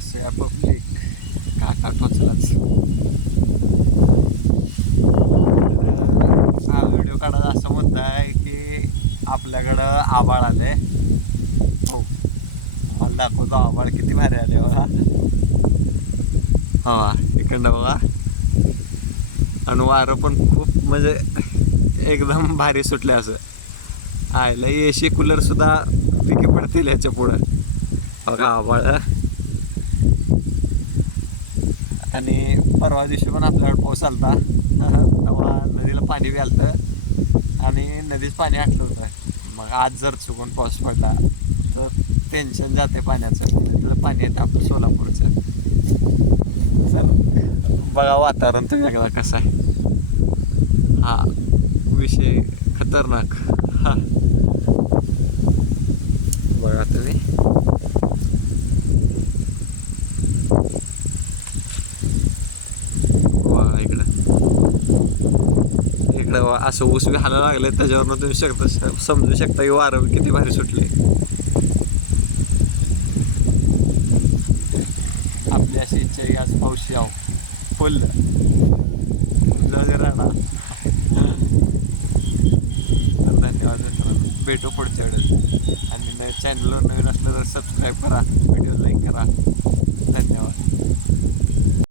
कसं आहे पब्लिक काका टोचलाच हा व्हिडिओ काढायचा असा मुद्दा आहे की आपल्याकडं आबाळ आले हो. मला दाखवतो आबाळ किती भारी आले बघा. हा इकडनं बघा. आणि वारं पण खूप म्हणजे एकदम भारी सुटले असं. आयला ए सी कूलर सुद्धा पिके पडतील याच्या पुढं. बघा आबाळ आणि परवा दिवशी पण आपल्याकडे पाऊस आलता. तेव्हा नदीला पाणी बी आलतं. आणि नदीच पाणी आटलं होतं. मग आज जर चुकून पाऊस पडला तर टेन्शन जाते पाण्याचं. तर पाणी येतं आपलं सोलापूरचं. चल बघा वातावरण तुम्ही एकदा कसं आहे. हा विषय खतरनाक. हा. बघा तुम्ही वा इकडं इकडं असं ऊस बी हायला लागले त्याच्यावरनं तुम्ही शकता समजू शकता की वारं किती भारी सुटले. आपली अशी इच्छा आहे आज पाऊस याव फुल. राहणार धन्यवाद भेटू पुढच्या वेळेस. आणि चॅनलवर नवीन असलं तर सबस्क्राईब करा व्हिडिओ लाईक करा.